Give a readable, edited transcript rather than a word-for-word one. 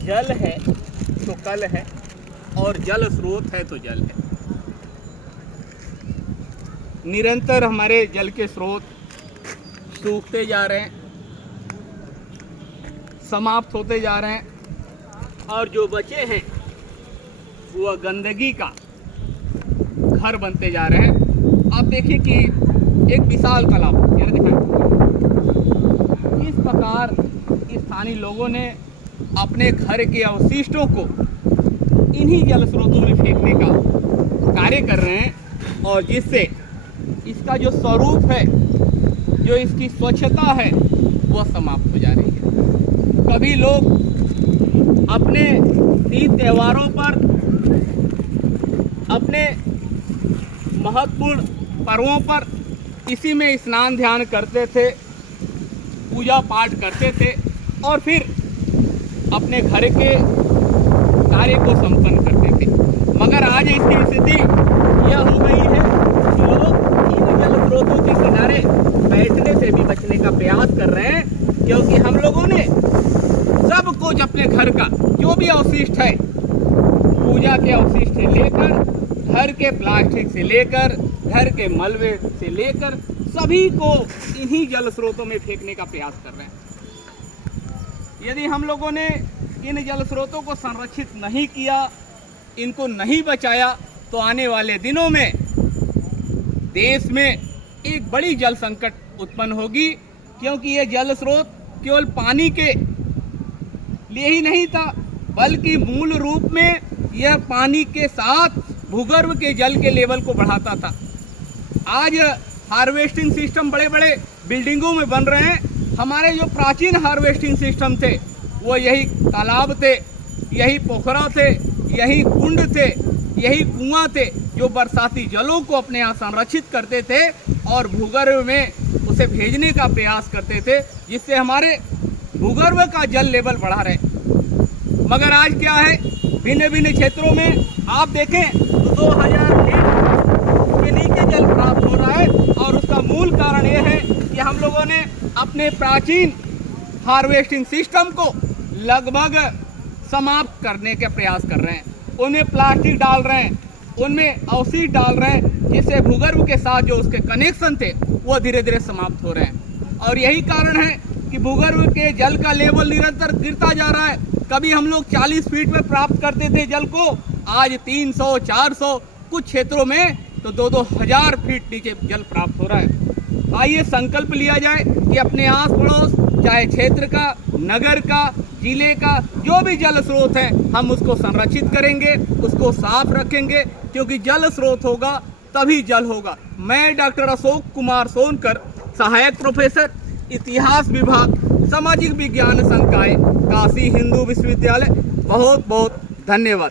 जल है तो कल है और जल स्रोत है तो जल है। निरंतर हमारे जल के स्रोत सूखते जा रहे हैं, समाप्त होते जा रहे हैं और जो बचे हैं वह गंदगी का घर बनते जा रहे हैं। आप देखिए कि एक विशाल तालाब इस प्रकार स्थानीय लोगों ने अपने घर के अवशिष्टों को इन्हीं जल स्रोतों में फेंकने का कार्य कर रहे हैं और जिससे इसका जो स्वरूप है, जो इसकी स्वच्छता है, वह समाप्त हो जा रही है। कभी लोग अपने तीज त्योहारों पर, अपने महत्वपूर्ण पर्वों पर इसी में स्नान ध्यान करते थे, पूजा पाठ करते थे और फिर अपने घर के कार्य को संपन्न करते थे। मगर आज इसकी स्थिति यह हो गई है कि लोग इन जल स्रोतों के किनारे बैठने से भी बचने का प्रयास कर रहे हैं, क्योंकि हम लोगों ने सब कुछ अपने घर का जो भी अवशिष्ट है, पूजा के अवशिष्ट से लेकर, घर के प्लास्टिक से लेकर, घर के मलबे से लेकर, सभी को इन्हीं जल स्रोतों में फेंकने का प्रयास कर रहे हैं। यदि हम लोगों ने इन जल स्रोतों को संरक्षित नहीं किया, इनको नहीं बचाया, तो आने वाले दिनों में देश में एक बड़ी जल संकट उत्पन्न होगी, क्योंकि ये जल स्रोत केवल पानी के लिए ही नहीं था, बल्कि मूल रूप में यह पानी के साथ भूगर्भ के जल के लेवल को बढ़ाता था। आज हार्वेस्टिंग सिस्टम बड़े बड़े बिल्डिंगों में बन रहे हैं। हमारे जो प्राचीन हार्वेस्टिंग सिस्टम थे वो यही तालाब थे, यही पोखरा थे, यही कुंड थे, यही कुआं थे, जो बरसाती जलों को अपने यहाँ संरक्षित करते थे और भूगर्भ में उसे भेजने का प्रयास करते थे, जिससे हमारे भूगर्भ का जल लेवल बढ़ा रहे। मगर आज क्या है, भिन्न भिन्न क्षेत्रों में आप देखें तो 2000 फीट के नीचे जल प्राप्त हो रहा है और उसका मूल कारण यह है कि हम लोगों ने अपने प्राचीन हार्वेस्टिंग सिस्टम को लगभग समाप्त करने के प्रयास कर रहे हैं। उनमें प्लास्टिक डाल रहे हैं, उनमें अवशिष्ट डाल रहे हैं, जिससे भूगर्भ के साथ जो उसके कनेक्शन थे वो धीरे धीरे समाप्त हो रहे हैं। और यही कारण है कि भूगर्भ के जल का लेवल निरंतर गिरता जा रहा है। कभी हम लोग 40 फीट में प्राप्त करते थे जल को, आज 300, 400, कुछ क्षेत्रों में तो 2-2 हजार फीट नीचे जल प्राप्त हो रहा है। आइए संकल्प लिया जाए कि अपने आस पड़ोस, चाहे क्षेत्र का, नगर का, जिले का, जो भी जल स्रोत है, हम उसको संरक्षित करेंगे, उसको साफ रखेंगे, क्योंकि जल स्रोत होगा तभी जल होगा। मैं डॉक्टर अशोक कुमार सोनकर, सहायक प्रोफेसर, इतिहास विभाग, सामाजिक विज्ञान संकाय, काशी हिंदू विश्वविद्यालय, बहुत बहुत धन्यवाद।